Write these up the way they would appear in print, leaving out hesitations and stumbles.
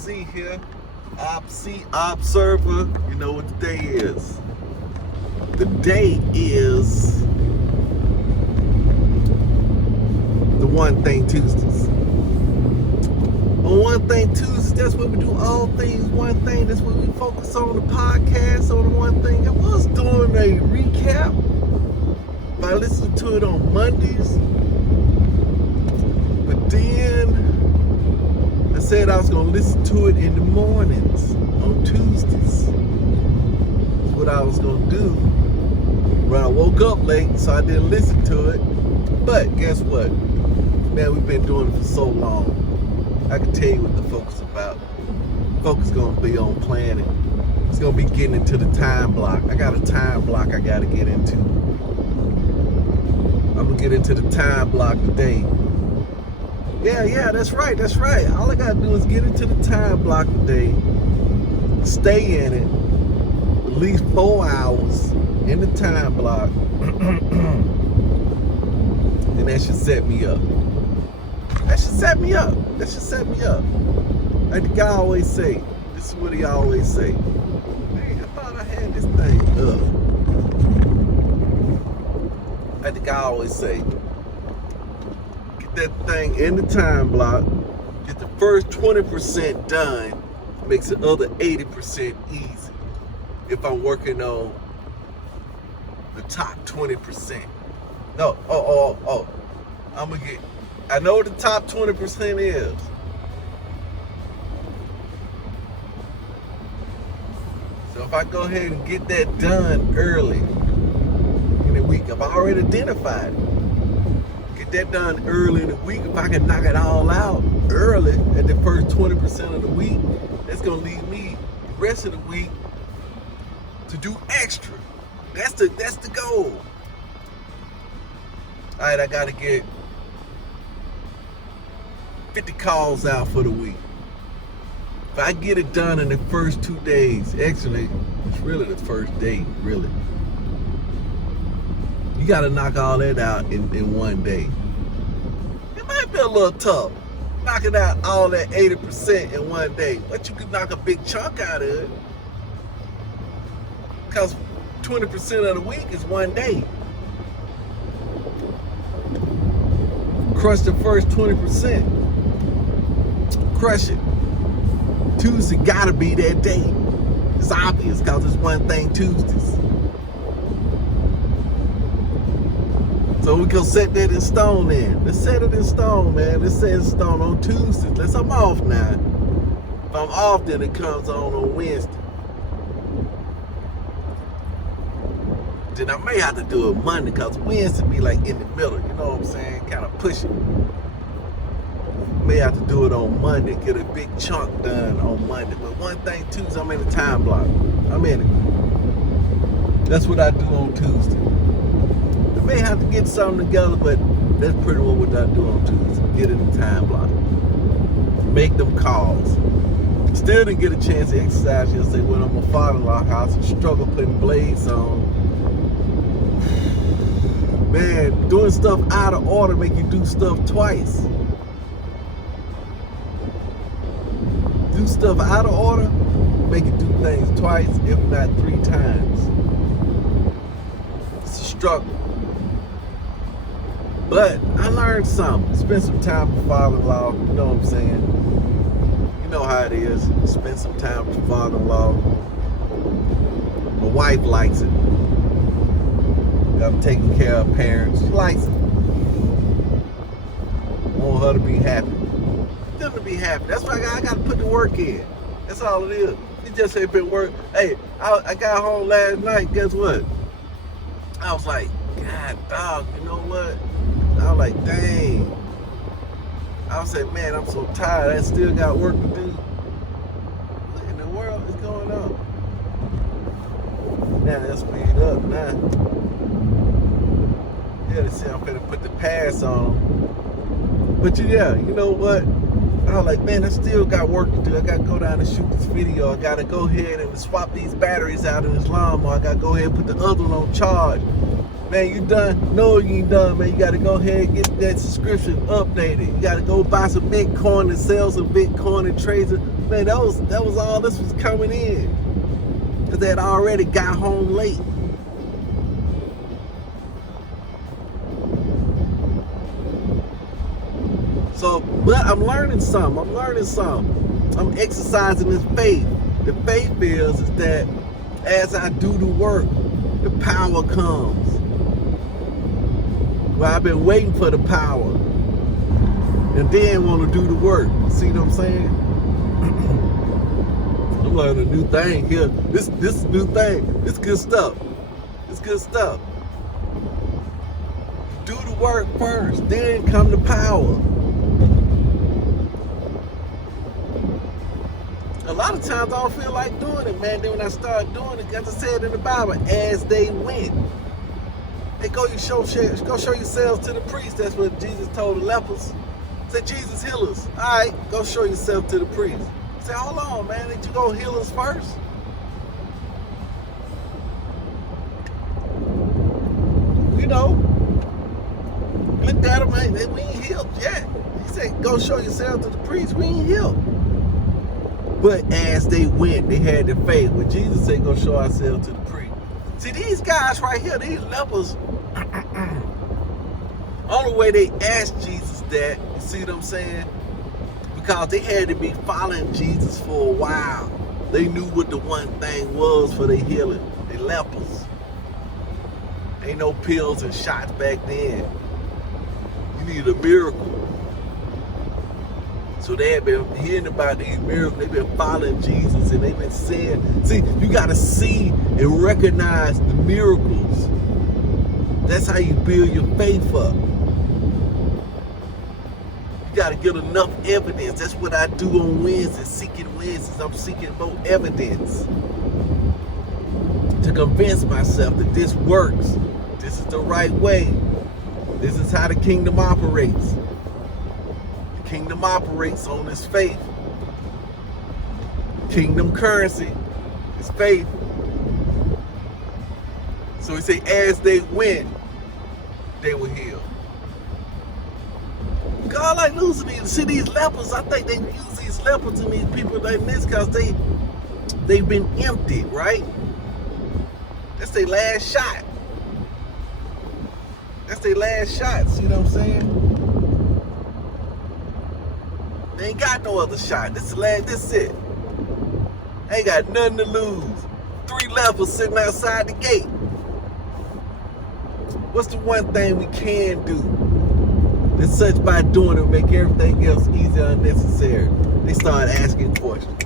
OC here, OC Observer. You know what the day is. The day is the One Thing Tuesdays. On One Thing Tuesdays, that's where we do all things one thing. That's where we focus on the podcast, on the one thing. I was doing a recap, but I listened to it on Mondays. But then I said I was going to listen to it in the mornings on Tuesdays. That's what I was going to do. But I woke up late, so I didn't listen to it. But guess what? Man, we've been doing it for so long. I can tell you what the focus is about. The focus is going to be on planning. It's going to be getting into the time block. I got a time block I got to get into. I'm going to get into the time block today. Yeah, that's right. All I got to do is get into the time block today, stay in it, at least 4 hours in the time block, and that should set me up. That should set me up. Like the guy always say, this is what he always say. Man, I thought I had this thing up. Like the guy always say, get that thing in the time block, get the first 20% done, makes the other 80% easy. If I'm working on the top 20%. No, I'm gonna get, I know what the top 20% is. So if I go ahead and get that done early in the week, I've already identified it. Get that done early in the week. If I can knock it all out early at the first 20% of the week, that's gonna leave me the rest of the week to do extra. That's the goal. All right, I gotta get 50 calls out for the week. If I get it done in the first 2 days, actually, it's really the first day, really. You gotta knock all that out in 1 day. It might be a little tough, knocking out all that 80% in 1 day, but you can knock a big chunk out of it. Because 20% of the week is 1 day. Crush the first 20%. Crush it. Tuesday gotta be that day. It's obvious because it's One Thing Tuesdays. So we can set that in stone then. Let's set it in stone, man. Let's set it in stone on Tuesdays. Unless I'm off now. If I'm off, then it comes on Wednesday. Then I may have to do it Monday because Wednesday be like in the middle. You know what I'm saying? Kind of push it. May have to do it on Monday, get a big chunk done on Monday. But One Thing Tuesday, I'm in the time block. I'm in it. That's what I do on Tuesday. I may have to get something together, but that's pretty well what I do on Tuesday. Get in the time block. Make them calls. Still didn't get a chance to exercise yesterday when I'm a father-in-law house and struggle putting blades on. Man, doing stuff out of order make you do stuff twice. Do stuff out of order, make you do things twice, if not 3 times. It's a struggle. But I learned something. Spend some time with father-in-law, you know what I'm saying? You know how it is. Spend some time with your father-in-law. My wife likes it. I'm taking care of parents. She likes it. I want her to be happy. Them to be happy. That's why I got to put the work in. That's all it is. You just ain't been work. Hey, I got home last night. Guess what? I was like, God, dog. You know what? I was like, dang. I was like, man, I'm so tired. I still got work to do. What in the world is going on? Now let's speed up now. Yeah, they say I'm gonna put the pass on. But yeah, you know what? I was like, man, I still got work to do. I gotta go down and shoot this video. I gotta go ahead and swap these batteries out in this lawnmower. I gotta go ahead and put the other one on charge. Man, you done? No, you ain't done, man. You gotta go ahead and get that subscription updated. You gotta go buy some Bitcoin and sell some Bitcoin and trade it. Man, that was all this was coming in. Because they had already got home late. So, but I'm learning some. I'm exercising this faith. The faith is that as I do the work, the power comes. Well, I've been waiting for the power. And then want to do the work. See what I'm saying? I'm learning a new thing here. This is a new thing. It's good stuff. It's good stuff. Do the work first, then come the power. A lot of times I don't feel like doing it, man. Then when I start doing it, as I said in the Bible, as they went. Hey, go show yourselves to the priest. That's what Jesus told the lepers. Said, Jesus, heal us. All right, go show yourself to the priest. Say, hold on, man. Did you go heal us first? You know, looked at him, man. We ain't healed yet. He said, go show yourself to the priest. We ain't healed. But as they went, they had the faith. When Jesus said, go show ourselves to the priest. See, these guys right here, these lepers, only way they asked Jesus that, you see what I'm saying? Because they had to be following Jesus for a while. They knew what the one thing was for their healing. They lepers. Ain't no pills and shots back then. You need a miracle. So they had been hearing about these miracles. They've been following Jesus and they've been saying, see, you got to see and recognize the miracles. That's how you build your faith up. You got to get enough evidence. That's what I do on Wednesdays, seeking Wednesdays. I'm seeking more evidence to convince myself that this works. This is the right way. This is how the kingdom operates. The kingdom operates on this faith. Kingdom currency is faith. So he said, as they went, they were healed. God, like losing these. See these lepers. I think they use these lepers and these people like this because they've been emptied, right? That's their last shot. That's their last shot. See what I'm saying? They ain't got no other shot. This is the last. This is it. Ain't got nothing to lose. 3 lepers sitting outside the gate. What's the one thing we can do? And such by doing it make everything else easier and unnecessary. They started asking questions.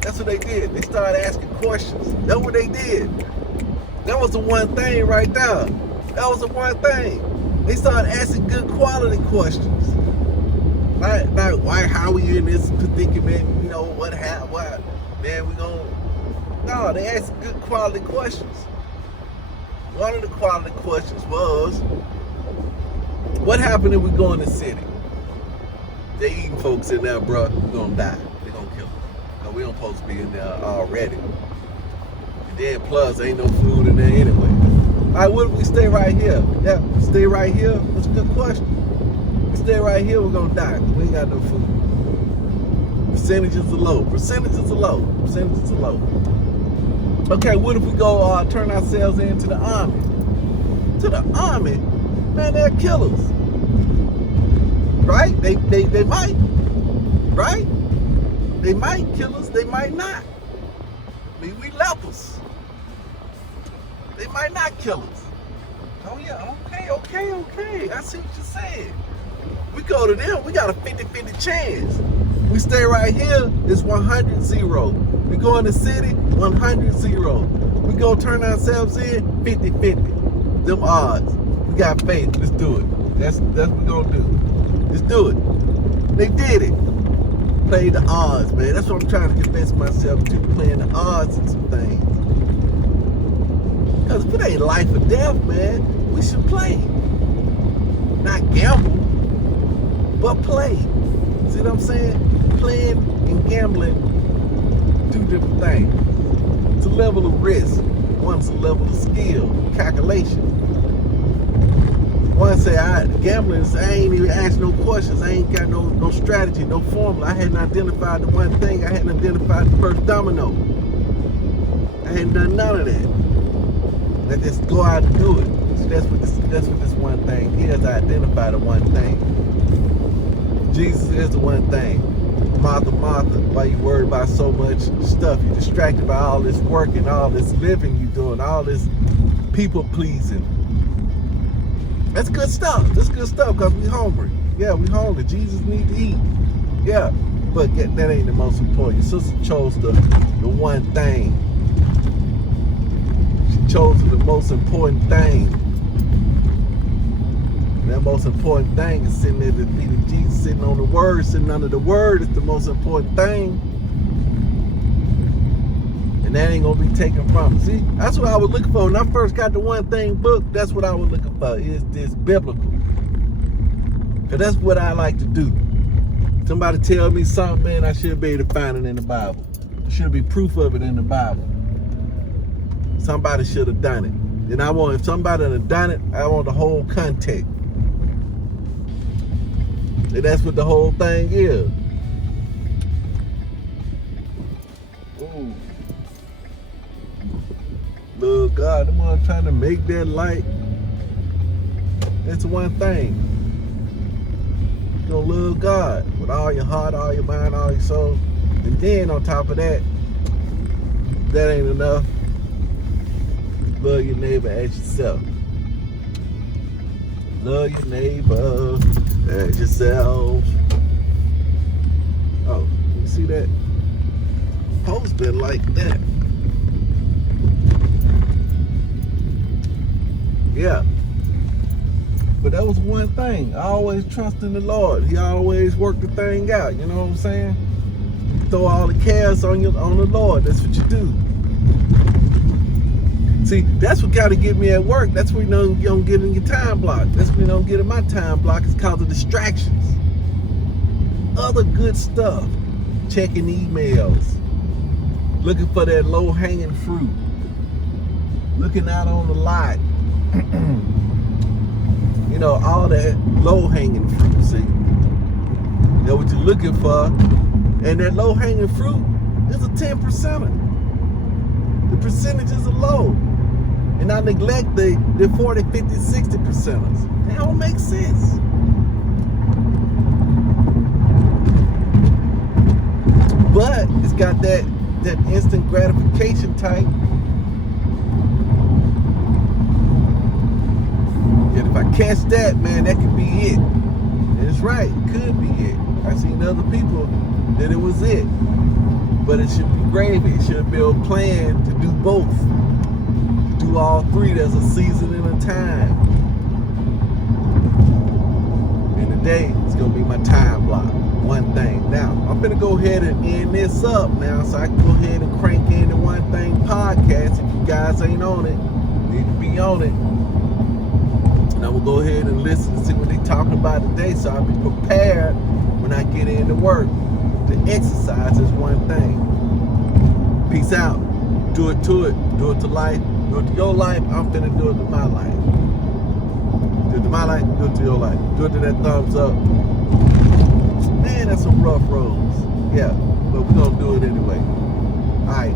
That's what they did. They started asking questions. That's what they did. That was the one thing right there. That was the one thing. They started asking good quality questions. Like why, how we in this predicament? You know, what, man, we gonna... No, they asked good quality questions. One of the quality questions was, what happened if we go in the city? They eating folks in there, bro. We're gonna die. They're gonna kill us. We don't supposed to be in there already. And then plus, ain't no food in there anyway. All right, what if we stay right here? Yeah, stay right here? That's a good question. We stay right here, we're gonna die. We ain't got no food. Percentages are low. Percentages are low. Percentages are low. Okay, what if we go turn ourselves into the army? To the army? Man, they're killers. Right? They might. Right? They might kill us, they might not. I mean, we lepers. They might not kill us. Oh yeah, okay. I see what you're saying. We go to them, we got a 50-50 chance. We stay right here, it's 100-0. We go in the city, 100-0. We go turn ourselves in, 50-50. Them odds. We got faith. Let's do it. That's what we're gonna do. Let's do it. They did it. Play the odds, man. That's what I'm trying to convince myself to, playing the odds and some things. Because if it ain't life or death, man, we should play. Not gamble, but play. See what I'm saying? Playing and gambling, 2 different things. It's a level of risk. One's a level of skill, calculation. One say, gambling, I ain't even asked no questions. I ain't got no strategy, no formula. I hadn't identified the one thing. I hadn't identified the first domino. I hadn't done none of that. Let's just go out and do it. So that's what this one thing is. I identify the one thing. Jesus is the one thing. Martha, Martha, why you worried about so much stuff? You're distracted by all this work and all this living you doing, all this people pleasing. That's good stuff. That's good stuff because we hungry. Yeah, we hungry. Jesus need to eat. Yeah, but that ain't the most important. Your sister chose the one thing. She chose the most important thing. And that most important thing is sitting at the feet of Jesus, sitting on the Word, sitting under the Word is the most important thing. And that ain't gonna be taken from. See, that's what I was looking for when I first got the one thing book. That's what I was looking for. Is this biblical? Cause that's what I like to do. Somebody tell me something, man, I should be able to find it in the Bible. There should be proof of it in the Bible. Somebody should have done it. And I want, if somebody had done it, I want the whole context. And that's what the whole thing is. Ooh. Lord God, the one trying to make that light. That's the one thing. You're gonna love God with all your heart, all your mind, all your soul. And then on top of that, that ain't enough. Love your neighbor as yourself. Love your neighbor as yourself. Oh, you see that? Post been like that. Yeah. But that was one thing. I always trust in the Lord. He always worked the thing out. You know what I'm saying? You throw all the cares on the Lord. That's what you do. See, that's what gotta get me at work. That's where you don't get in your time block. That's where you don't get in my time block. It's because of distractions. Other good stuff. Checking emails. Looking for that low-hanging fruit. Looking out on the lot. You know, all that low-hanging fruit, see? That's what you're looking for. And that low-hanging fruit is a 10%er. The percentages are low. And I neglect the 40, 50, 60%ers. That don't make sense. But it's got that instant gratification type. And if I catch that, man, that could be it. And it's right, it could be it. I've seen other people that it was it. But it should be gravy. It should be a plan to do both. To do all three. There's a season and a time. And today, it's going to be my time block. One thing. Now, I'm going to go ahead and end this up now so I can go ahead and crank in the One Thing podcast. If you guys ain't on it, you need to be on it. And I'm going to go ahead and listen and see what they're talking about today so I'll be prepared when I get into work. To exercise is one thing. Peace out. Do it to it. Do it to life. Do it to your life. I'm finna do it to my life. Do it to my life. Do it to your life. Do it to that thumbs up. Man, that's some rough roads. Yeah, but we're gonna do it anyway. All right.